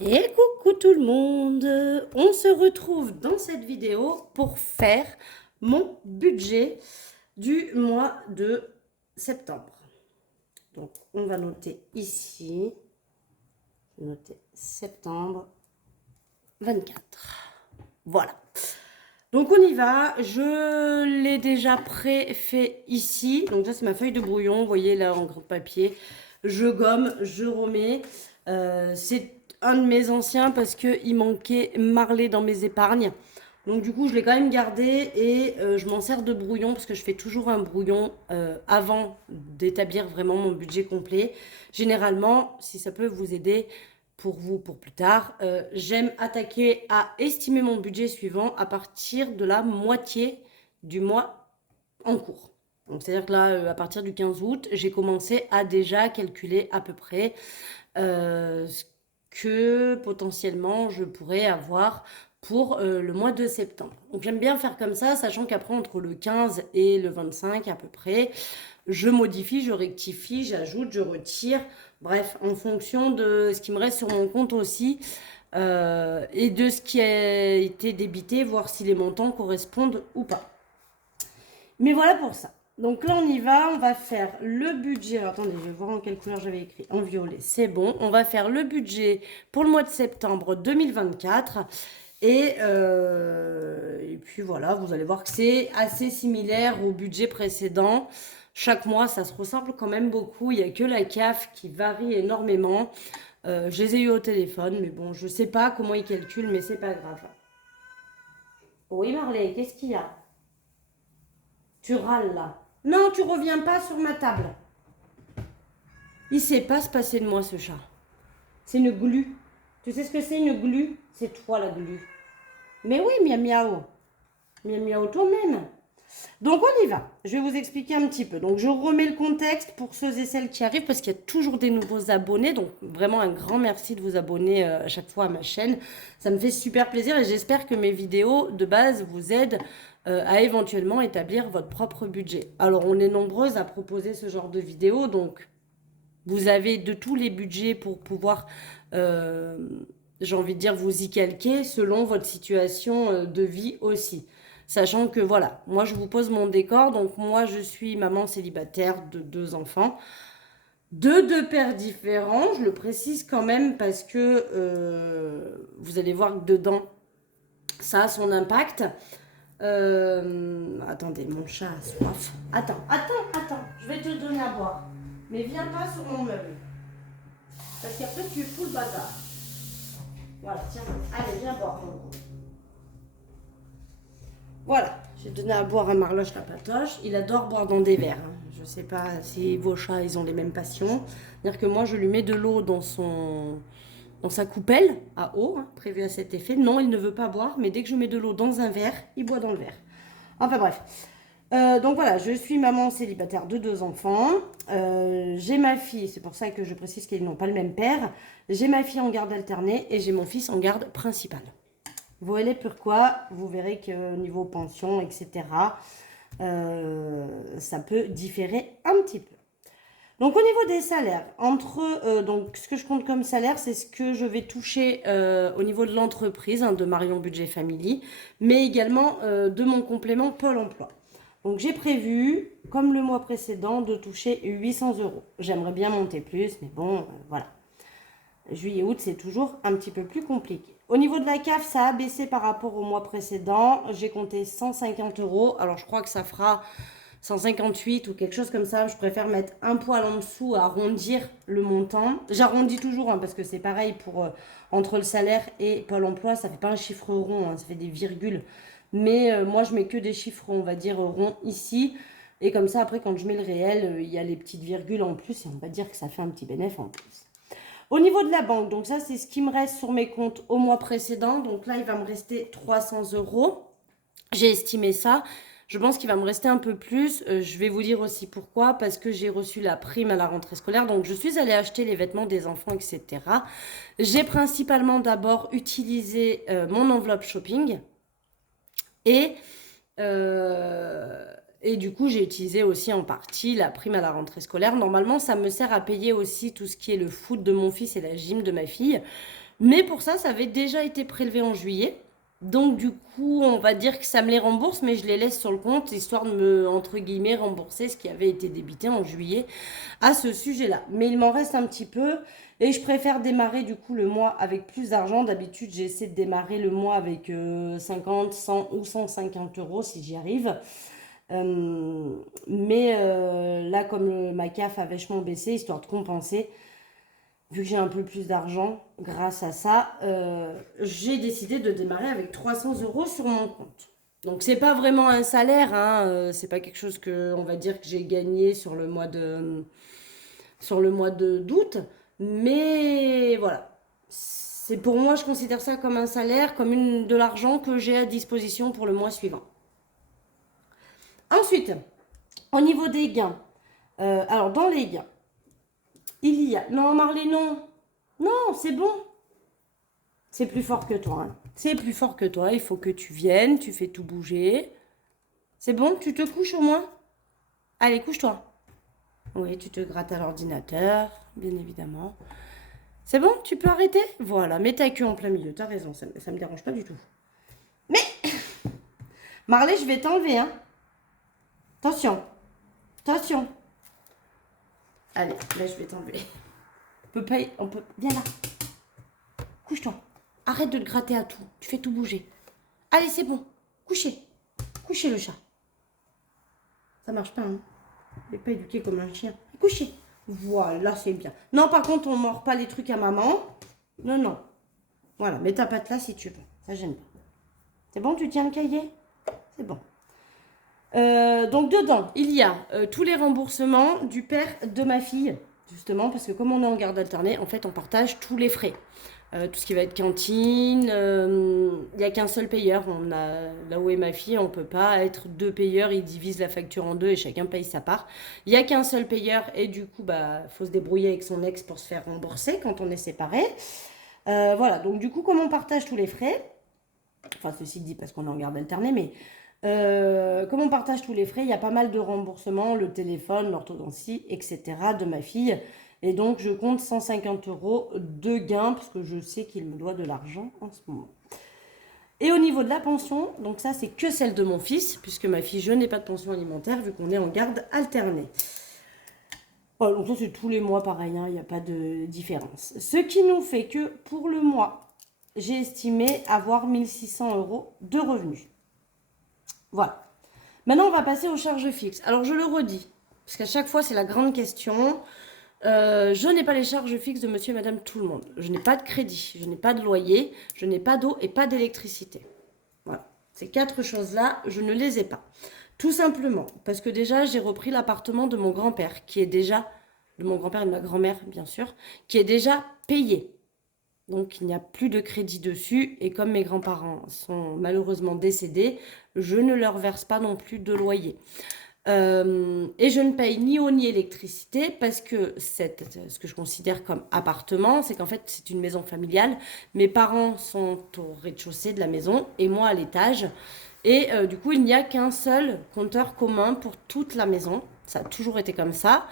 Et coucou tout le monde, on se retrouve dans cette vidéo pour faire mon budget du mois de septembre. Donc on va noter ici, je vais noter septembre 24. Voilà. Donc on y va, je l'ai déjà pré-fait ici. Donc ça c'est ma feuille de brouillon, vous voyez là en gros papier. Je gomme, je remets. C'est un de mes anciens parce qu'il manquait marlé dans mes épargnes. Donc du coup je l'ai quand même gardé et je m'en sers de brouillon parce que je fais toujours un brouillon avant d'établir vraiment mon budget complet. Généralement, si ça peut vous aider, pour vous pour plus tard. J'aime attaquer à estimer mon budget suivant à partir de la moitié du mois en cours. Donc c'est-à-dire que là, à partir du 15 août, j'ai commencé à déjà calculer à peu près ce que potentiellement je pourrais avoir pour le mois de septembre. Donc j'aime bien faire comme ça, sachant qu'après entre le 15 et le 25 à peu près, je modifie, je rectifie, j'ajoute, je retire. Bref, en fonction de ce qui me reste sur mon compte aussi et de ce qui a été débité, voir si les montants correspondent ou pas. Mais voilà pour ça. Donc là, on y va. On va faire le budget. Alors, attendez, je vais voir en quelle couleur j'avais écrit. En violet, c'est bon. On va faire le budget pour le mois de septembre 2024. Et puis voilà, vous allez voir que c'est assez similaire au budget précédent. Chaque mois, ça se ressemble quand même beaucoup. Il n'y a que la CAF qui varie énormément. Je les ai eu au téléphone, mais bon, je ne sais pas comment ils calculent, mais c'est pas grave. Oui, Marley, qu'est-ce qu'il y a? Tu râles là. Non, tu reviens pas sur ma table. Il sait pas se passer de moi, ce chat. C'est une glu. Tu sais ce que c'est une glu? C'est toi la glu. Mais oui, miam miaou. Miam miaou toi-même. Donc on y va. Je vais vous expliquer un petit peu. Donc je remets le contexte pour ceux et celles qui arrivent parce qu'il y a toujours des nouveaux abonnés. Donc vraiment un grand merci de vous abonner à chaque fois à ma chaîne. Ça me fait super plaisir et j'espère que mes vidéos de base vous aident à éventuellement établir votre propre budget. Alors on est nombreuses à proposer ce genre de vidéos. Donc vous avez de tous les budgets pour pouvoir, j'ai envie de dire, vous y calquer selon votre situation de vie aussi. Sachant que voilà, moi je vous pose mon décor, donc moi je suis maman célibataire de deux enfants, de deux pères différents, je le précise quand même parce que vous allez voir que dedans, ça a son impact. Attendez, mon chat a soif. Attends, je vais te donner à boire. Mais viens pas sur mon meuble. Parce qu'après tu fous le bazar. Voilà, tiens, allez, viens boire mon gros. Voilà, j'ai donné à boire à Marloche la patoche. Il adore boire dans des verres. Je ne sais pas si vos chats, ils ont les mêmes passions. C'est-à-dire que moi, je lui mets de l'eau dans sa coupelle à eau, prévue à cet effet. Non, il ne veut pas boire, mais dès que je mets de l'eau dans un verre, il boit dans le verre. Enfin bref. Donc voilà, je suis maman célibataire de deux enfants. J'ai ma fille, c'est pour ça que je précise qu'ils n'ont pas le même père. J'ai ma fille en garde alternée et j'ai mon fils en garde principale. Voilà pourquoi vous verrez que niveau pension, etc., ça peut différer un petit peu. Donc au niveau des salaires, donc ce que je compte comme salaire, c'est ce que je vais toucher au niveau de l'entreprise, de Marion Budget Family, mais également de mon complément Pôle Emploi. Donc j'ai prévu, comme le mois précédent, de toucher 800 euros. J'aimerais bien monter plus, mais bon, voilà. Juillet-août, c'est toujours un petit peu plus compliqué. Au niveau de la CAF, ça a baissé par rapport au mois précédent. J'ai compté 150 euros. Alors, je crois que ça fera 158 ou quelque chose comme ça. Je préfère mettre un poil en dessous, arrondir le montant. J'arrondis toujours parce que c'est pareil pour entre le salaire et Pôle emploi. Ça ne fait pas un chiffre rond, ça fait des virgules. Mais moi, je mets que des chiffres, on va dire, ronds ici. Et comme ça, après, quand je mets le réel, il y a les petites virgules en plus. Et on va dire que ça fait un petit bénéfice en plus. Au niveau de la banque, donc ça c'est ce qui me reste sur mes comptes au mois précédent. Donc là il va me rester 300 euros. J'ai estimé ça. Je pense qu'il va me rester un peu plus. Je vais vous dire aussi pourquoi. Parce que j'ai reçu la prime à la rentrée scolaire. Donc je suis allée acheter les vêtements des enfants, etc. J'ai principalement d'abord utilisé mon enveloppe shopping. Et, Et du coup, j'ai utilisé aussi en partie la prime à la rentrée scolaire. Normalement, ça me sert à payer aussi tout ce qui est le foot de mon fils et la gym de ma fille. Mais pour ça, ça avait déjà été prélevé en juillet. Donc du coup, on va dire que ça me les rembourse, mais je les laisse sur le compte, histoire de me, entre guillemets, rembourser ce qui avait été débité en juillet à ce sujet-là. Mais il m'en reste un petit peu, et je préfère démarrer du coup le mois avec plus d'argent. D'habitude, j'essaie de démarrer le mois avec 50, 100 ou 150 euros si j'y arrive. Là, comme ma CAF a vachement baissé, histoire de compenser, vu que j'ai un peu plus d'argent grâce à ça, j'ai décidé de démarrer avec 300 euros sur mon compte. Donc c'est pas vraiment un salaire, hein, c'est pas quelque chose que on va dire que j'ai gagné sur le mois de d'août, mais voilà. C'est pour moi, je considère ça comme un salaire, comme de l'argent que j'ai à disposition pour le mois suivant. Ensuite, au niveau des gains, alors dans les gains, il y a... Non, Marley, non. Non, c'est bon. C'est plus fort que toi. Hein. C'est plus fort que toi. Il faut que tu viennes. Tu fais tout bouger. C'est bon? Tu te couches au moins? Allez, couche-toi. Oui, tu te grattes à l'ordinateur, bien évidemment. C'est bon? Tu peux arrêter? Voilà, mets ta queue en plein milieu. T'as raison, ça me dérange pas du tout. Mais, Marley, je vais t'enlever, hein. Attention. Attention. Allez, là, je vais t'enlever. On peut... Viens là. Couche-toi. Arrête de te gratter à tout. Tu fais tout bouger. Allez, c'est bon. Couchez. Couchez le chat. Ça marche pas, hein. Il n'est pas éduqué comme un chien. Couchez. Voilà, c'est bien. Non, par contre, on ne mord pas les trucs à maman. Non, non. Voilà, mets ta patte là si tu veux. Ça gêne pas. C'est bon, tu tiens le cahier? C'est bon. Donc, dedans, il y a tous les remboursements du père de ma fille. Justement, parce que comme on est en garde alternée, en fait, on partage tous les frais. Tout ce qui va être cantine, il n'y a qu'un seul payeur. Là où est ma fille, on ne peut pas être deux payeurs, ils divisent la facture en deux et chacun paye sa part. Il n'y a qu'un seul payeur et du coup, faut se débrouiller avec son ex pour se faire rembourser quand on est séparés. Voilà, donc du coup, comme on partage tous les frais, enfin ceci dit parce qu'on est en garde alternée, mais comme on partage tous les frais, il y a pas mal de remboursements, le téléphone, l'orthodontie, etc. de ma fille. Et donc, je compte 150 euros de gain, parce que je sais qu'il me doit de l'argent en ce moment. Et au niveau de la pension, donc ça, c'est que celle de mon fils, puisque ma fille, je n'ai pas de pension alimentaire, vu qu'on est en garde alternée. Voilà, donc ça, c'est tous les mois pareil, hein, il n'y a pas de différence. Ce qui nous fait que, pour le mois, j'ai estimé avoir 1600 euros de revenus. Voilà. Maintenant, on va passer aux charges fixes. Alors, je le redis, parce qu'à chaque fois, c'est la grande question. Je n'ai pas les charges fixes de monsieur et madame tout le monde. Je n'ai pas de crédit, je n'ai pas de loyer, je n'ai pas d'eau et pas d'électricité. Voilà. Ces quatre choses-là, je ne les ai pas. Tout simplement parce que déjà, j'ai repris l'appartement de mon grand-père, qui est déjà, de mon grand-père et de ma grand-mère, bien sûr, qui est déjà payé. Donc, il n'y a plus de crédit dessus. Et comme mes grands-parents sont malheureusement décédés, je ne leur verse pas non plus de loyer. Et je ne paye ni eau ni électricité parce que ce que je considère comme appartement, c'est qu'en fait c'est une maison familiale. Mes parents sont au rez-de-chaussée de la maison et moi à l'étage. Et du coup, il n'y a qu'un seul compteur commun pour toute la maison. Ça a toujours été comme ça.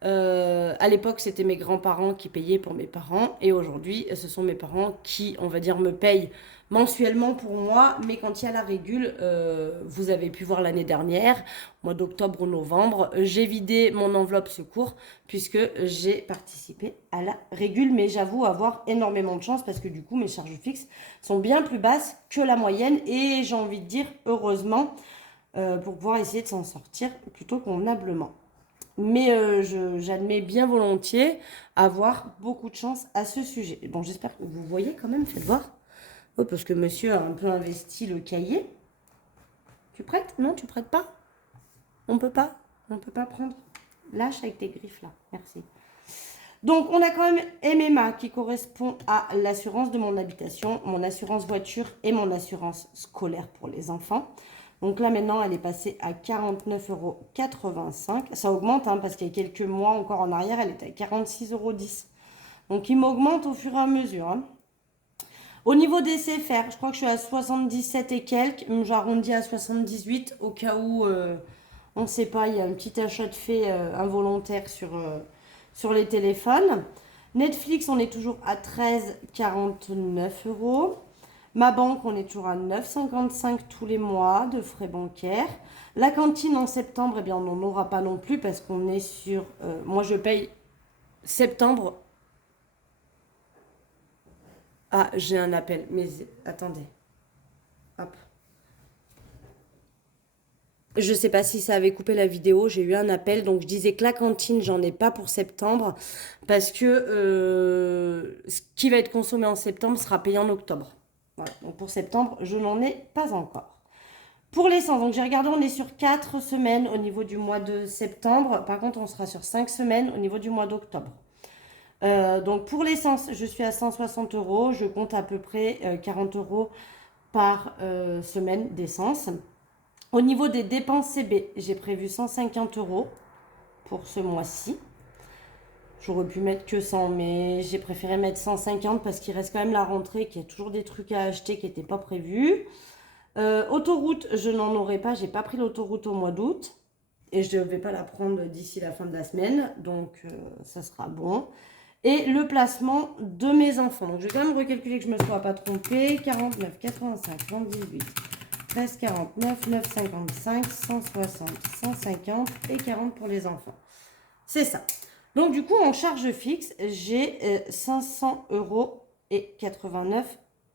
À l'époque, c'était mes grands-parents qui payaient pour mes parents. Et aujourd'hui, ce sont mes parents qui, on va dire, me payent mensuellement pour moi. Mais quand il y a la régule, vous avez pu voir l'année dernière, au mois d'octobre ou novembre, j'ai vidé mon enveloppe secours puisque j'ai participé à la régule. Mais j'avoue avoir énormément de chance parce que du coup, mes charges fixes sont bien plus basses que la moyenne. Et j'ai envie de dire, heureusement, pour pouvoir essayer de s'en sortir plutôt convenablement. Mais j'admets bien volontiers avoir beaucoup de chance à ce sujet. Bon, j'espère que vous voyez quand même, faites voir. Oh, parce que monsieur a un peu investi le cahier. Tu prêtes? Non, tu prêtes pas? On peut pas? On peut pas prendre? Lâche avec tes griffes là, merci. Donc, on a quand même MMA qui correspond à l'assurance de mon habitation, mon assurance voiture et mon assurance scolaire pour les enfants. Donc là, maintenant, elle est passée à 49,85 euros. Ça augmente, hein, parce qu'il y a quelques mois encore en arrière, elle était à 46,10 euros. Donc, il m'augmente au fur et à mesure. Hein. Au niveau des CFR, je crois que je suis à 77 et quelques. J'arrondis à 78 au cas où On ne sait pas, il y a un petit achat de fait involontaire sur les téléphones. Netflix, on est toujours à 13,49 euros. Ma banque, on est toujours à 9,55 tous les mois de frais bancaires. La cantine en septembre, eh bien, on n'en aura pas non plus parce qu'on est sur... moi, je paye septembre. Ah, j'ai un appel. Mais attendez. Hop. Je sais pas si ça avait coupé la vidéo, j'ai eu un appel, donc je disais que la cantine, j'en ai pas pour septembre, parce que ce qui va être consommé en septembre sera payé en octobre. Voilà, donc pour septembre, je n'en ai pas encore. Pour l'essence, donc j'ai regardé, on est sur 4 semaines au niveau du mois de septembre, par contre on sera sur 5 semaines au niveau du mois d'octobre. Donc pour l'essence, je suis à 160 euros, je compte à peu près 40 euros par semaine d'essence. Au niveau des dépenses CB, j'ai prévu 150 euros pour ce mois-ci. J'aurais pu mettre que 100, mais j'ai préféré mettre 150 parce qu'il reste quand même la rentrée, qu'il y a toujours des trucs à acheter qui n'étaient pas prévus. Autoroute, je n'en aurai pas, j'ai pas pris l'autoroute au mois d'août. Et je ne vais pas la prendre d'ici la fin de la semaine, donc ça sera bon. Et le placement de mes enfants. Donc je vais quand même recalculer que je ne me sois pas trompée. 49, 85, 78, 13, 49, 9, 55, 160, 150 et 40 pour les enfants. C'est ça. Donc du coup, en charge fixe, j'ai 500 euros et 89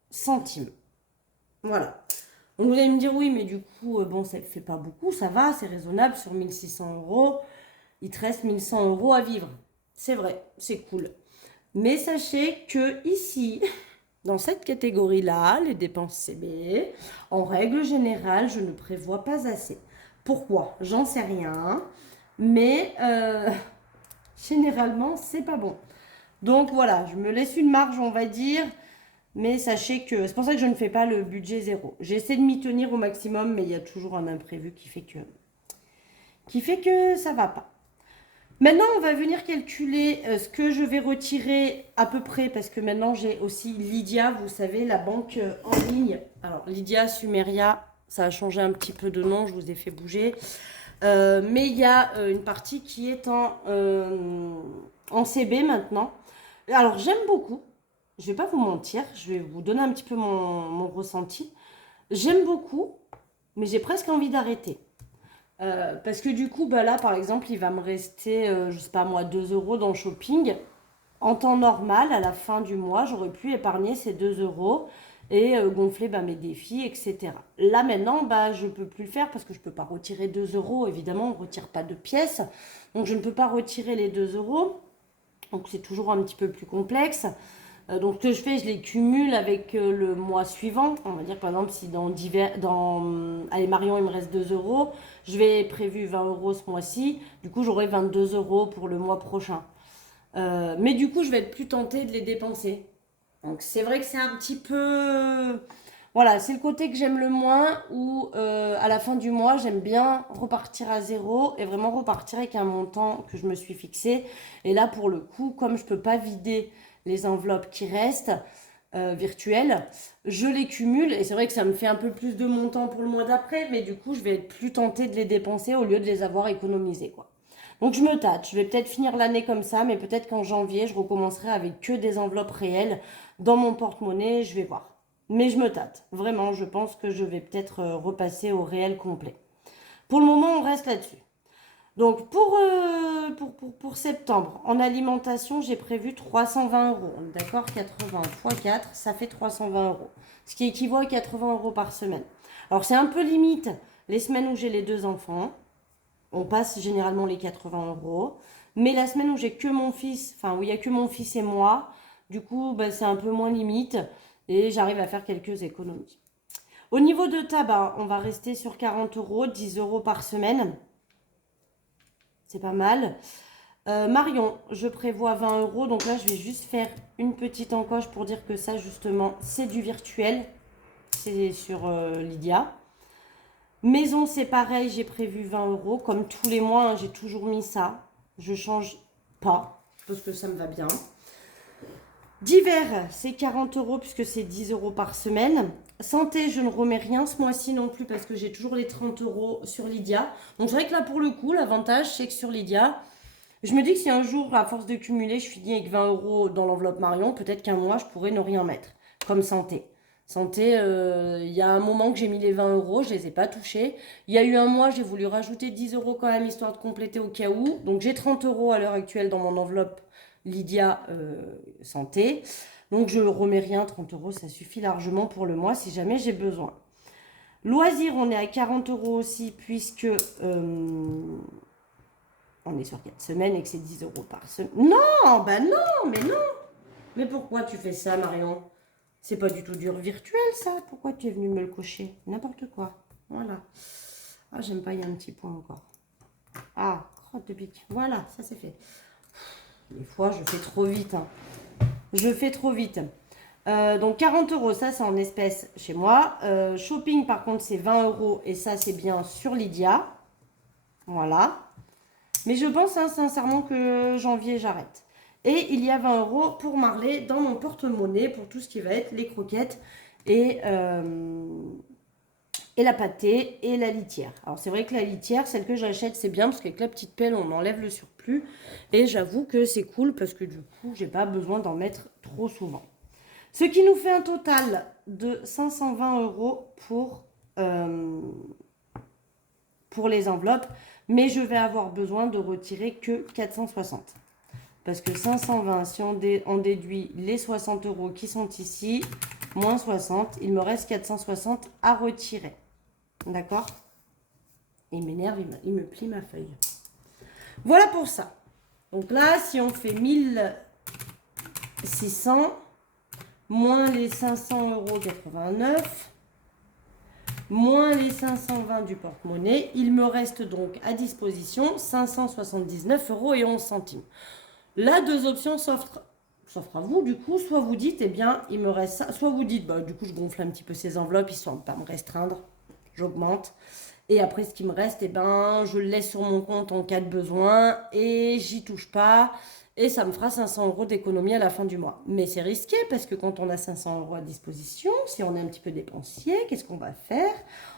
centimes. Voilà. Donc vous allez me dire, oui, mais du coup, bon, ça ne fait pas beaucoup, ça va, c'est raisonnable, sur 1600 euros, il te reste 1100 euros à vivre. C'est vrai, c'est cool. Mais sachez que ici, dans cette catégorie-là, les dépenses CB, en règle générale, je ne prévois pas assez. Pourquoi? J'en sais rien, mais généralement, c'est pas bon. Donc voilà, je me laisse une marge, on va dire. Mais sachez que c'est pour ça que je ne fais pas le budget zéro. J'essaie de m'y tenir au maximum, mais il y a toujours un imprévu qui fait que ça va pas. Maintenant, on va venir calculer ce que je vais retirer à peu près, parce que maintenant j'ai aussi Lydia, vous savez, la banque en ligne. Alors Lydia, Sumeria, ça a changé un petit peu de nom, je vous ai fait bouger. Mais il y a une partie qui est en CB maintenant. Alors j'aime beaucoup. Je vais pas vous mentir, je vais vous donner un petit peu mon ressenti. J'aime beaucoup, mais j'ai presque envie d'arrêter. Parce que du coup, bah là, par exemple, il va me rester, je sais pas moi, 2 euros dans le shopping. En temps normal, à la fin du mois, j'aurais pu épargner ces 2 euros et gonfler bah, mes défis, etc. Là, maintenant, bah, je ne peux plus le faire parce que je ne peux pas retirer 2 euros. Évidemment, on ne retire pas de pièces. Donc, je ne peux pas retirer les 2 euros. Donc, c'est toujours un petit peu plus complexe. Donc, ce que je fais, je les cumule avec le mois suivant. On va dire, par exemple, si allez, Marion, il me reste 2 euros, je vais prévu 20 euros ce mois-ci. Du coup, j'aurai 22 euros pour le mois prochain. Mais du coup, je vais être plus tentée de les dépenser. Donc, c'est vrai que c'est un petit peu... Voilà, c'est le côté que j'aime le moins où à la fin du mois, j'aime bien repartir à zéro et vraiment repartir avec un montant que je me suis fixé. Et là, pour le coup, comme je ne peux pas vider les enveloppes qui restent virtuelles, je les cumule. Et c'est vrai que ça me fait un peu plus de montant pour le mois d'après, mais du coup, je vais être plus tentée de les dépenser au lieu de les avoir économisés, quoi. Donc je me tâte, je vais peut-être finir l'année comme ça, mais peut-être qu'en janvier, je recommencerai avec que des enveloppes réelles dans mon porte-monnaie, je vais voir. Mais je me tâte, vraiment, je pense que je vais peut-être repasser au réel complet. Pour le moment, on reste là-dessus. Donc pour septembre, en alimentation, j'ai prévu 320 euros. D'accord, 80 x 4, ça fait 320 euros. Ce qui équivaut à 80 euros par semaine. Alors c'est un peu limite les semaines où j'ai les 2 enfants. On passe généralement les 80 euros. Mais la semaine où j'ai que mon fils, enfin où il n'y a que mon fils et moi, du coup, bah, c'est un peu moins limite et j'arrive à faire quelques économies. Au niveau de tabac, on va rester sur 40 euros, 10 euros par semaine. C'est pas mal. Marion, je prévois 20 euros. Donc là, je vais juste faire une petite encoche pour dire que ça, justement, c'est du virtuel. C'est sur Lydia. Maison, c'est pareil, j'ai prévu 20 euros. Comme tous les mois, hein, j'ai toujours mis ça. Je change pas, parce que ça me va bien. Divers, c'est 40 euros, puisque c'est 10 euros par semaine. Santé, je ne remets rien ce mois-ci non plus parce que j'ai toujours les 30 € sur Lydia. Donc c'est vrai que là, pour le coup, l'avantage, c'est que sur Lydia, je me dis que si un jour, à force de cumuler, je finis avec 20 € dans l'enveloppe Marion, peut-être qu'un mois, je pourrais ne rien mettre. Comme santé. Santé, il y a un moment que j'ai mis les 20 €, je les ai pas touchés. Il y a eu un mois, j'ai voulu rajouter 10 € quand même, histoire de compléter au cas où. Donc j'ai 30 € à l'heure actuelle dans mon enveloppe Lydia santé. Donc je remets rien, 30 €, ça suffit largement pour le mois si jamais j'ai besoin. Loisirs, on est à 40 € aussi, puisque on est sur 4 semaines et que c'est 10 € par semaine. Non, bah non, mais non. Mais pourquoi tu fais ça, Marion? C'est pas du tout dur virtuel, ça. Pourquoi tu es venu me le cocher? N'importe quoi. Voilà. Ah, j'aime pas, il y a un petit point encore. Ah, crotte de pique. Voilà, ça c'est fait. Des fois, je fais trop vite. Hein. Je fais trop vite. Donc 40 €, ça c'est en espèces chez moi. Shopping, par contre, c'est 20 € et ça c'est bien sur Lydia. Voilà. Mais je pense sincèrement que janvier, j'arrête. Et il y a 20 € pour Marley dans mon porte-monnaie pour tout ce qui va être les croquettes et la pâtée et la litière. Alors c'est vrai que la litière, celle que j'achète, c'est bien parce qu'avec la petite pelle, on enlève le surplus. Et j'avoue que c'est cool parce que du coup, j'ai pas besoin d'en mettre trop souvent. Ce qui nous fait un total de 520 € pour les enveloppes. Mais je vais avoir besoin de retirer que 460. Parce que 520, si on déduit les 60 € qui sont ici, moins 60, il me reste 460 à retirer. D'accord? Il m'énerve, il me plie ma feuille. Voilà pour ça. Donc là, si on fait 1600, moins les 500,89 €, moins les 520 du porte-monnaie, il me reste donc à disposition 579,11 €. Là, deux options s'offrent à vous, du coup, soit vous dites, eh bien, il me reste ça, soit vous dites, bah, du coup, je gonfle un petit peu ces enveloppes, histoire de ne pas me restreindre, j'augmente. Et après, ce qui me reste, eh ben, je le laisse sur mon compte en cas de besoin et j'y touche pas. Et ça me fera 500 € d'économie à la fin du mois. Mais c'est risqué parce que quand on a 500 € à disposition, si on est un petit peu dépensier, qu'est-ce qu'on va faire?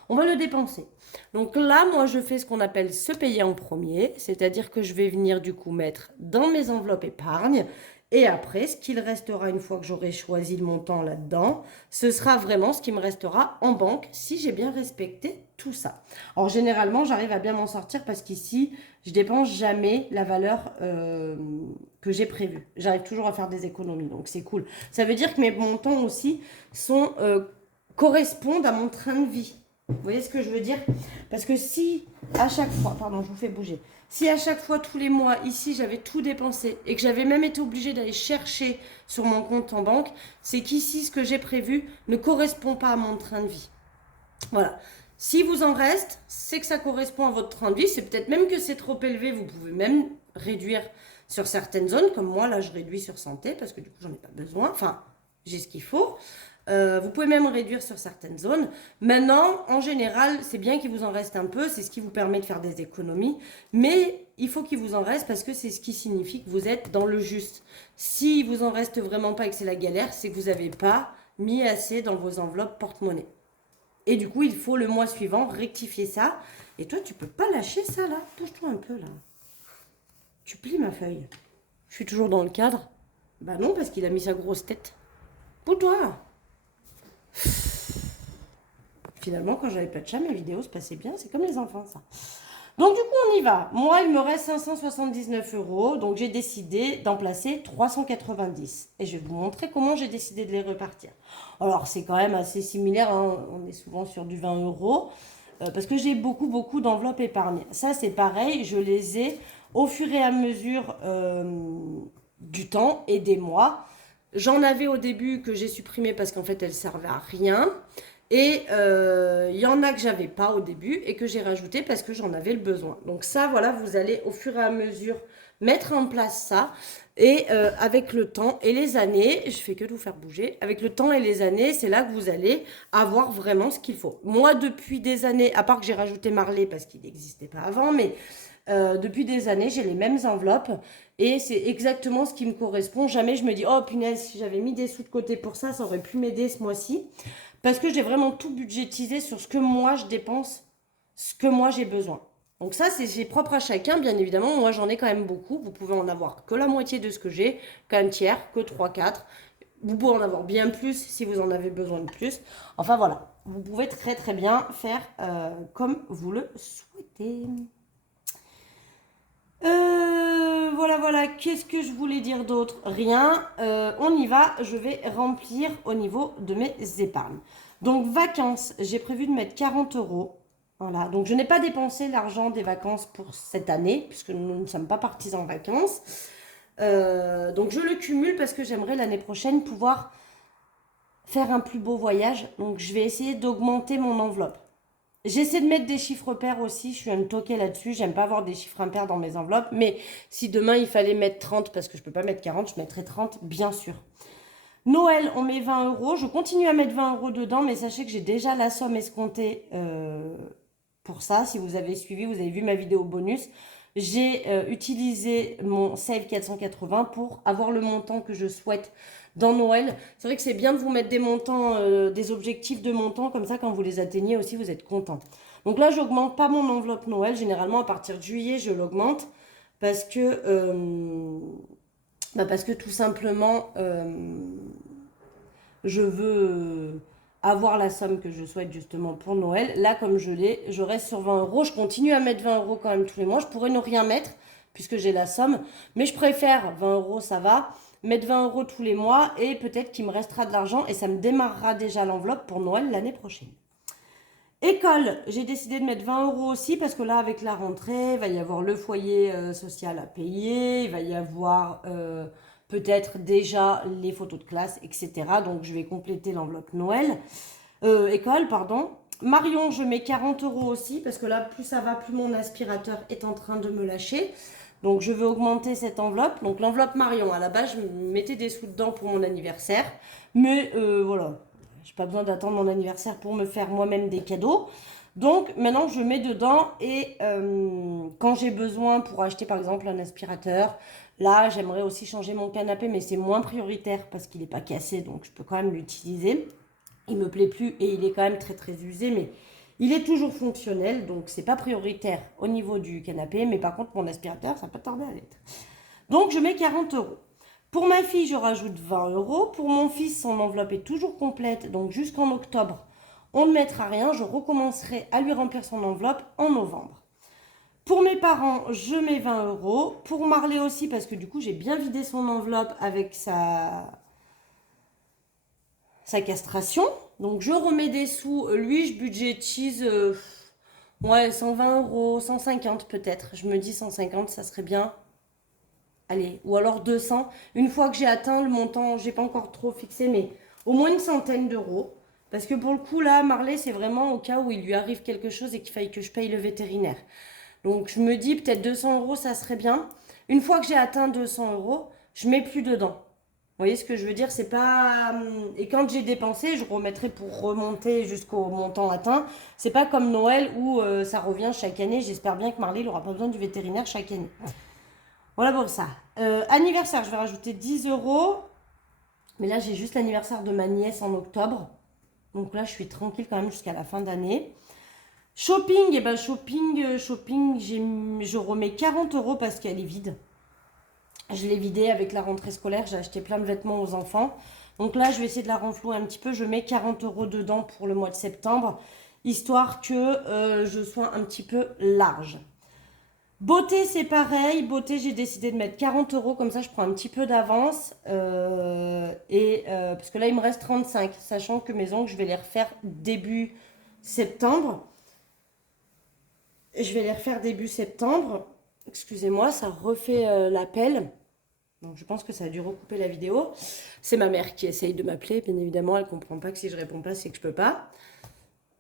On va le dépenser. Donc là, moi, je fais ce qu'on appelle se payer en premier. C'est-à-dire que je vais venir du coup mettre dans mes enveloppes épargne. Et après, ce qu'il restera une fois que j'aurai choisi le montant là-dedans, ce sera vraiment ce qui me restera en banque si j'ai bien respecté tout ça. Alors généralement, j'arrive à bien m'en sortir parce qu'ici, je dépense jamais la valeur que j'ai prévue. J'arrive toujours à faire des économies, donc c'est cool. Ça veut dire que mes montants aussi correspondent à mon train de vie. Vous voyez ce que je veux dire? Parce que si à chaque fois, pardon, je vous fais bouger. Si à chaque fois, tous les mois, ici, j'avais tout dépensé et que j'avais même été obligée d'aller chercher sur mon compte en banque, c'est qu'ici, ce que j'ai prévu ne correspond pas à mon train de vie. Voilà. Si vous en reste, c'est que ça correspond à votre train de vie. C'est peut-être même que c'est trop élevé. Vous pouvez même réduire sur certaines zones. Comme moi, là, je réduis sur santé parce que du coup, j'en ai pas besoin. Enfin, j'ai ce qu'il faut. Vous pouvez même réduire sur certaines zones. Maintenant, en général, c'est bien qu'il vous en reste un peu. C'est ce qui vous permet de faire des économies. Mais il faut qu'il vous en reste parce que c'est ce qui signifie que vous êtes dans le juste. Si vous en reste vraiment pas et que c'est la galère, c'est que vous n'avez pas mis assez dans vos enveloppes porte-monnaie. Et du coup, il faut le mois suivant rectifier ça. Et toi, tu peux pas lâcher ça, là. Bouge-toi un peu, là. Tu plies ma feuille. Je suis toujours dans le cadre. Bah non, parce qu'il a mis sa grosse tête. Bouge-toi. Finalement, quand j'avais pas de chat, mes vidéos se passaient bien. C'est comme les enfants, ça. Donc, du coup, on y va. Moi, il me reste 579 €. Donc, j'ai décidé d'en placer 390. Et je vais vous montrer comment j'ai décidé de les repartir. Alors, c'est quand même assez similaire. Hein. On est souvent sur du 20 €. Parce que j'ai beaucoup d'enveloppes épargnées. Ça, c'est pareil. Je les ai au fur et à mesure du temps et des mois. J'en avais au début que j'ai supprimé parce qu'en fait, elles servaient à rien. Et il y en a que j'avais pas au début et que j'ai rajouté parce que j'en avais le besoin. Donc ça, voilà, vous allez au fur et à mesure mettre en place ça. Et avec le temps et les années, je fais que de vous faire bouger, avec le temps et les années, c'est là que vous allez avoir vraiment ce qu'il faut. Moi, depuis des années, à part que j'ai rajouté Marley parce qu'il n'existait pas avant, mais Depuis des années, j'ai les mêmes enveloppes et c'est exactement ce qui me correspond. Jamais je me dis, oh punaise, si j'avais mis des sous de côté pour ça, ça aurait pu m'aider ce mois-ci. Parce que j'ai vraiment tout budgétisé sur ce que moi je dépense, ce que moi j'ai besoin. Donc ça, c'est propre à chacun, bien évidemment. Moi, j'en ai quand même beaucoup. Vous pouvez en avoir que la moitié de ce que j'ai, qu'un tiers, que 3, 4. Vous pouvez en avoir bien plus si vous en avez besoin de plus. Enfin voilà, vous pouvez très très bien faire comme vous le souhaitez. Voilà, qu'est-ce que je voulais dire d'autre? Rien, on y va, je vais remplir au niveau de mes épargnes. Donc vacances, j'ai prévu de mettre 40 euros. Voilà, donc je n'ai pas dépensé l'argent des vacances pour cette année, puisque nous ne sommes pas partis en vacances. Donc je le cumule parce que j'aimerais l'année prochaine pouvoir faire un plus beau voyage. Donc je vais essayer d'augmenter mon enveloppe. J'essaie de mettre des chiffres pairs aussi, je suis un toqué là-dessus, j'aime pas avoir des chiffres impairs dans mes enveloppes, mais si demain il fallait mettre 30, parce que je peux pas mettre 40, je mettrais 30, bien sûr. Noël, on met 20 euros, je continue à mettre 20 euros dedans, mais sachez que j'ai déjà la somme escomptée pour ça. Si vous avez suivi, vous avez vu ma vidéo bonus. J'ai utilisé mon Save 480 pour avoir le montant que je souhaite dans Noël. C'est vrai que c'est bien de vous mettre des montants, des objectifs de montant, comme ça quand vous les atteignez aussi, vous êtes content. Donc là, j'augmente pas mon enveloppe Noël. Généralement, à partir de juillet, je l'augmente parce que tout simplement, je veux avoir la somme que je souhaite justement pour Noël. Là, comme je l'ai, je reste sur 20 euros. Je continue à mettre 20 euros quand même tous les mois. Je pourrais ne rien mettre puisque j'ai la somme. Mais je préfère 20 euros, ça va. Mettre 20 euros tous les mois et peut-être qu'il me restera de l'argent et ça me démarrera déjà l'enveloppe pour Noël l'année prochaine. École, j'ai décidé de mettre 20 euros aussi parce que là, avec la rentrée, il va y avoir le foyer social à payer, il va y avoir peut-être déjà les photos de classe, etc. Donc, je vais compléter l'enveloppe Noël. École, pardon. Marion, je mets 40 euros aussi parce que là, plus ça va, plus mon aspirateur est en train de me lâcher. Donc, je veux augmenter cette enveloppe. Donc, l'enveloppe Marion, à la base, je mettais des sous dedans pour mon anniversaire. Mais voilà, j'ai pas besoin d'attendre mon anniversaire pour me faire moi-même des cadeaux. Donc maintenant je mets dedans et quand j'ai besoin pour acheter par exemple un aspirateur, là j'aimerais aussi changer mon canapé mais c'est moins prioritaire parce qu'il n'est pas cassé donc je peux quand même l'utiliser. Il me plaît plus et il est quand même très très usé mais il est toujours fonctionnel donc c'est pas prioritaire au niveau du canapé mais par contre mon aspirateur ça peut tarder à l'être. Donc je mets 40 euros. Pour ma fille, je rajoute 20 euros. Pour mon fils, son enveloppe est toujours complète. Donc jusqu'en octobre, on ne mettra rien. Je recommencerai à lui remplir son enveloppe en novembre. Pour mes parents, je mets 20 euros. Pour Marley aussi, parce que du coup, j'ai bien vidé son enveloppe avec sa castration. Donc je remets des sous. Lui, je budgétise 120 euros, 150 peut-être. Je me dis 150, ça serait bien. Allez, ou alors 200. Une fois que j'ai atteint le montant, j'ai pas encore trop fixé, mais au moins une centaine d'euros. Parce que pour le coup, là, Marley, c'est vraiment au cas où il lui arrive quelque chose et qu'il faille que je paye le vétérinaire. Donc, je me dis peut-être 200 euros, ça serait bien. Une fois que j'ai atteint 200 euros, je mets plus dedans. Vous voyez ce que je veux dire? C'est pas. Et quand j'ai dépensé, je remettrai pour remonter jusqu'au montant atteint. C'est pas comme Noël où ça revient chaque année. J'espère bien que Marley n'aura pas besoin du vétérinaire chaque année. Voilà pour ça. Anniversaire, je vais rajouter 10 euros. Mais là, j'ai juste l'anniversaire de ma nièce en octobre. Donc là, je suis tranquille quand même jusqu'à la fin d'année. Shopping, et ben shopping, je remets 40 euros parce qu'elle est vide. Je l'ai vidée avec la rentrée scolaire. J'ai acheté plein de vêtements aux enfants. Donc là, je vais essayer de la renflouer un petit peu. Je mets 40 euros dedans pour le mois de septembre. Histoire que je sois un petit peu large. Beauté, c'est pareil. Beauté, j'ai décidé de mettre 40 euros. Comme ça, je prends un petit peu d'avance. Parce que là, il me reste 35. Sachant que mes ongles, je vais les refaire début septembre. Excusez-moi, ça refait l'appel. Donc, je pense que ça a dû recouper la vidéo. C'est ma mère qui essaye de m'appeler. Bien évidemment, elle ne comprend pas que si je réponds pas, c'est que je peux pas.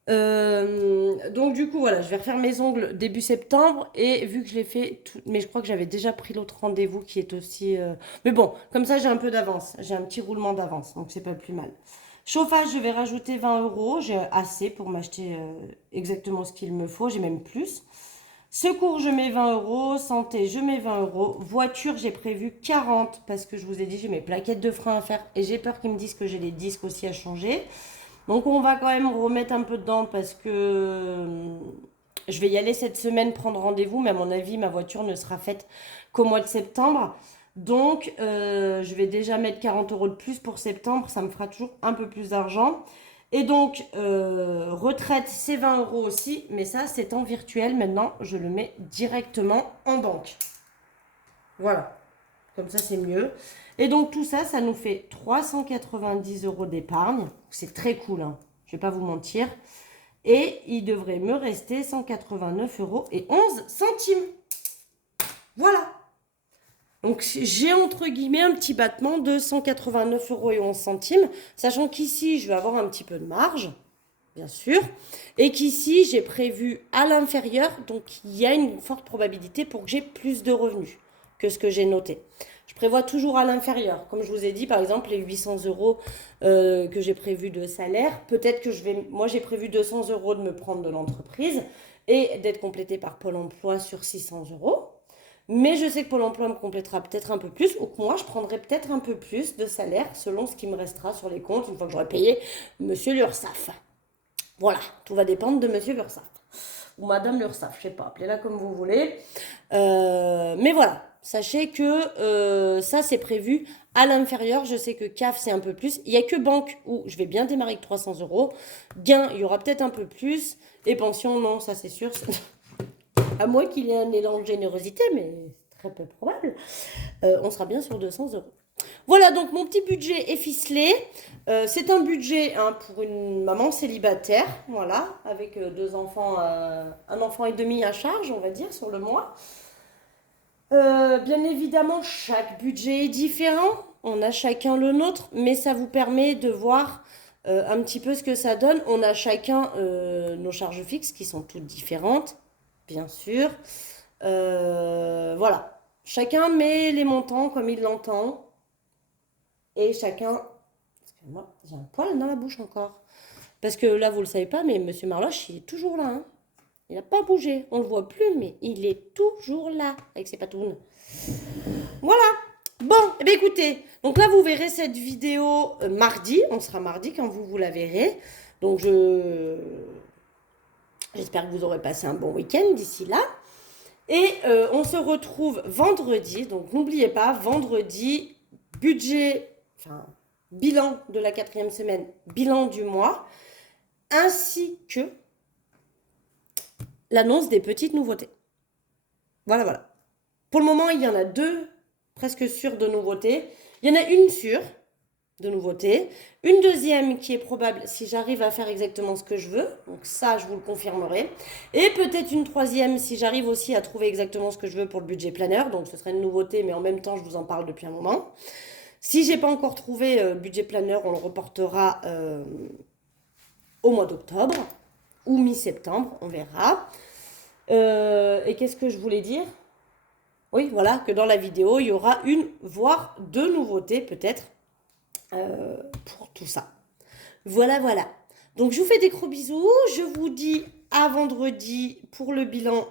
Donc du coup voilà, je vais refaire mes ongles début septembre et vu que je l'ai fait mais je crois que j'avais déjà pris l'autre rendez-vous qui est aussi mais bon, comme ça j'ai un peu d'avance, j'ai un petit roulement d'avance donc c'est pas plus mal. Chauffage, je vais rajouter 20 euros, j'ai assez pour m'acheter exactement ce qu'il me faut, j'ai même plus. Secours, je mets 20 euros. Santé, je mets 20 euros. Voiture, j'ai prévu 40 parce que je vous ai dit, j'ai mes plaquettes de frein à faire et j'ai peur qu'ils me disent que j'ai les disques aussi à changer. Donc, on va quand même remettre un peu dedans parce que je vais y aller cette semaine prendre rendez-vous, mais à mon avis, ma voiture ne sera faite qu'au mois de septembre. Donc, je vais déjà mettre 40 euros de plus pour septembre. Ça me fera toujours un peu plus d'argent. Et donc, retraite, c'est 20 euros aussi. Mais ça, c'est en virtuel. Maintenant, je le mets directement en banque. Voilà. Comme ça, c'est mieux. Et donc, tout ça, ça nous fait 390 euros d'épargne. C'est très cool, hein. Je ne vais pas vous mentir. Et il devrait me rester 189 euros et 11 centimes. Voilà. Donc, j'ai entre guillemets un petit battement de 189 euros et 11 centimes, sachant qu'ici, je vais avoir un petit peu de marge, bien sûr, et qu'ici, j'ai prévu à l'inférieur, donc il y a une forte probabilité pour que j'ai plus de revenus que ce que j'ai noté. Je prévois toujours à l'inférieur. Comme je vous ai dit, par exemple, les 800 euros que j'ai prévu de salaire, peut-être que moi j'ai prévu 200 euros de me prendre de l'entreprise et d'être complété par Pôle emploi sur 600 euros. Mais je sais que Pôle emploi me complétera peut-être un peu plus, ou que moi je prendrai peut-être un peu plus de salaire selon ce qui me restera sur les comptes une fois que j'aurai payé Monsieur l'URSSAF. Voilà, tout va dépendre de Monsieur l'URSSAF. Ou Madame l'URSSAF, je sais pas, appelez-la comme vous voulez. Mais voilà, sachez que ça c'est prévu à l'inférieur. Je sais que CAF c'est un peu plus. Il n'y a que banque où je vais bien démarrer avec 300 euros. Gain, il y aura peut-être un peu plus. Et pension, non, ça c'est sûr. À moins qu'il y ait un élan de générosité, mais c'est très peu probable, on sera bien sur 200 euros. Voilà, donc mon petit budget est ficelé. C'est un budget pour une maman célibataire, voilà, avec deux enfants, un enfant et demi à charge, on va dire, sur le mois. Bien évidemment, chaque budget est différent. On a chacun le nôtre, mais ça vous permet de voir un petit peu ce que ça donne. On a chacun nos charges fixes qui sont toutes différentes, bien sûr. Voilà. Chacun met les montants comme il l'entend. Et chacun... Excusez-moi, j'ai un poil dans la bouche encore. Parce que là, vous ne le savez pas, mais Monsieur Marloche, il est toujours là, hein. Il n'a pas bougé. On ne le voit plus, mais il est toujours là avec ses patounes. Voilà. Bon, eh bien, écoutez. Donc là, vous verrez cette vidéo mardi. On sera mardi quand vous la verrez. Donc, j'espère que vous aurez passé un bon week-end d'ici là. Et on se retrouve vendredi. Donc, n'oubliez pas, vendredi, bilan de la 4e semaine, bilan du mois, ainsi que l'annonce des petites nouveautés. Voilà, voilà. Pour le moment, il y en a 2 presque sûres de nouveautés. Il y en a une sûre de nouveautés. Une deuxième qui est probable si j'arrive à faire exactement ce que je veux. Donc ça, je vous le confirmerai. Et peut-être une troisième si j'arrive aussi à trouver exactement ce que je veux pour le budget planner. Donc ce serait une nouveauté, mais en même temps, je vous en parle depuis un moment. Si j'ai pas encore trouvé budget planner, on le reportera au mois d'octobre ou mi-septembre, on verra. Et qu'est-ce que je voulais dire? Oui, voilà, que dans la vidéo, il y aura une, voire 2 nouveautés peut-être pour tout ça. Voilà, voilà. Donc, je vous fais des gros bisous. Je vous dis à vendredi pour le bilan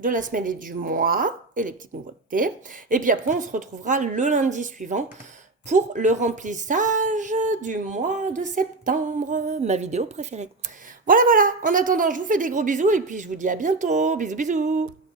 de la semaine et du mois et les petites nouveautés. Et puis après, on se retrouvera le lundi suivant pour le remplissage du mois de septembre, ma vidéo préférée. Voilà, voilà. En attendant, je vous fais des gros bisous et puis je vous dis à bientôt. Bisous, bisous.